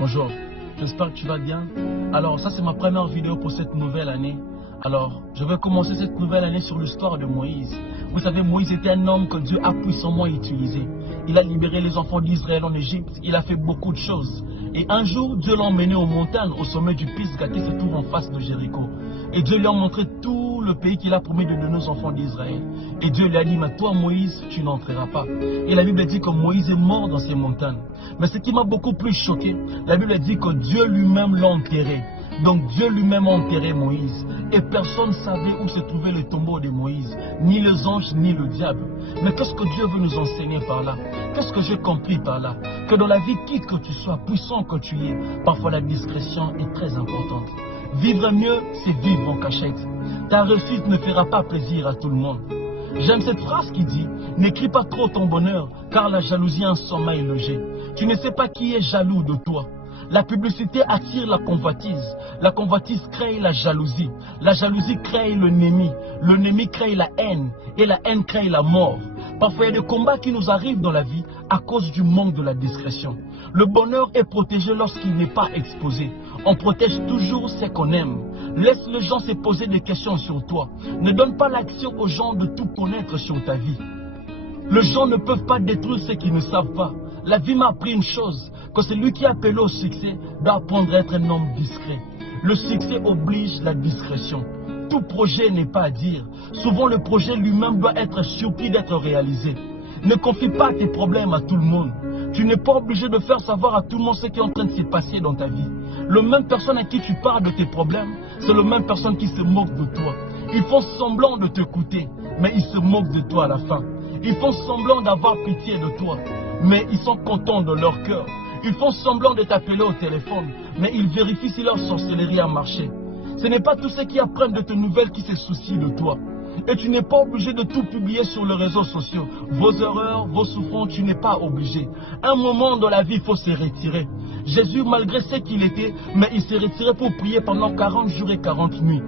Bonjour, j'espère que tu vas bien. Alors, ça c'est ma première vidéo pour cette nouvelle année. Alors, je vais commencer cette nouvelle année sur l'histoire de Moïse. Vous savez, Moïse était un homme que Dieu a puissamment utilisé. Il a libéré les enfants d'Israël en Égypte, il a fait beaucoup de choses. Et un jour, Dieu l'a emmené aux montagnes, au sommet du Pisgah qui se trouve en face de Jéricho. Et Dieu lui a montré tout le pays qu'il a promis de donner aux enfants d'Israël. Et Dieu lui a dit, mais toi Moïse, tu n'entreras pas. Et la Bible dit que Moïse est mort dans ces montagnes. Mais ce qui m'a beaucoup plus choqué, la Bible dit que Dieu lui-même l'a enterré. Donc Dieu lui-même a enterré Moïse. Et personne ne savait où se trouvait le tombeau de Moïse. Ni les anges, ni le diable. Mais qu'est-ce que Dieu veut nous enseigner par là? Qu'est-ce que j'ai compris par là? Que dans la vie, qui que tu sois, puissant que tu es, parfois la discrétion est très importante. Vivre mieux, c'est vivre en cachette. Ta réussite ne fera pas plaisir à tout le monde. J'aime cette phrase qui dit, n'écris pas trop ton bonheur, car la jalousie a un sommeil logé. Tu ne sais pas qui est jaloux de toi. La publicité attire la convoitise. La convoitise crée la jalousie. La jalousie crée l'ennemi crée la haine. Et la haine crée la mort. Parfois, il y a des combats qui nous arrivent dans la vie à cause du manque de la discrétion. Le bonheur est protégé lorsqu'il n'est pas exposé. On protège toujours ce qu'on aime. Laisse les gens se poser des questions sur toi. Ne donne pas l'action aux gens de tout connaître sur ta vie. Les gens ne peuvent pas détruire ce qu'ils ne savent pas. La vie m'a appris une chose, que celui qui est appelé au succès doit apprendre à être un homme discret. Le succès oblige la discrétion. Tout projet n'est pas à dire. Souvent le projet lui-même doit être surpris d'être réalisé. Ne confie pas tes problèmes à tout le monde. Tu n'es pas obligé de faire savoir à tout le monde ce qui est en train de se passer dans ta vie. La même personne à qui tu parles de tes problèmes, c'est la même personne qui se moque de toi. Ils font semblant de t'écouter, mais ils se moquent de toi à la fin. Ils font semblant d'avoir pitié de toi, mais ils sont contents de leur cœur. Ils font semblant de t'appeler au téléphone, mais ils vérifient si leur sorcellerie a marché. Ce n'est pas tous ceux qui apprennent de tes nouvelles qui se soucient de toi. Et tu n'es pas obligé de tout publier sur les réseaux sociaux. Vos erreurs, vos souffrances, tu n'es pas obligé. Un moment dans la vie, il faut se retirer. Jésus, malgré ce qu'il était, mais il s'est retiré pour prier pendant 40 jours et 40 nuits.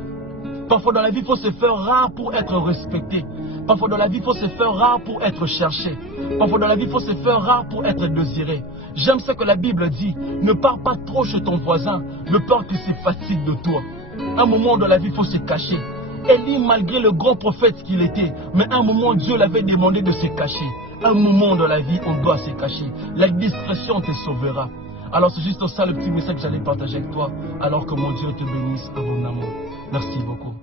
Parfois dans la vie, il faut se faire rare pour être respecté. Parfois dans la vie, il faut se faire rare pour être cherché. Parfois dans la vie, il faut se faire rare pour être désiré. J'aime ce que la Bible dit. Ne pars pas trop chez ton voisin, de peur qu'il se fatigue de toi. Un moment dans la vie, il faut se cacher. Élie, malgré le grand prophète qu'il était, mais un moment, Dieu l'avait demandé de se cacher. Un moment dans la vie, on doit se cacher. La discrétion te sauvera. Alors c'est juste ça le petit message que j'allais partager avec toi, alors que mon Dieu te bénisse abondamment. Merci beaucoup.